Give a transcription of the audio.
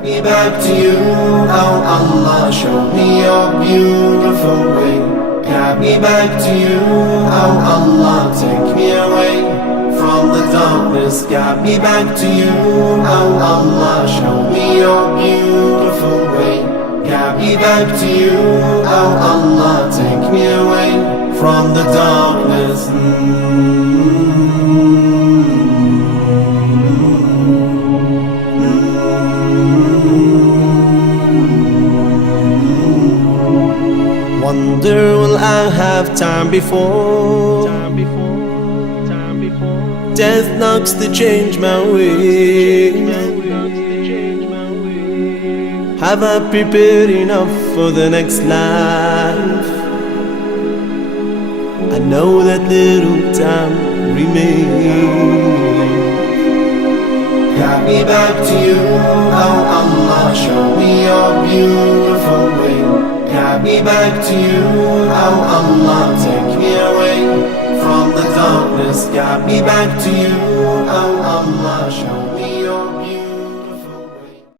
Got me back to you, oh Allah, show me your beautiful way. Got me back to you, oh Allah, take me away from the darkness. Got me back to you, oh Allah, show me your beautiful way. Got me back to you, oh Allah, take me away from the darkness. Wonder will I have time before death knocks to change my ways. Have I prepared enough for the next life? I know that little time remains. Got me back to you, oh Allah, show me your beautiful way. Got me back to you, oh Allah, take me away from the darkness. Got me back to you,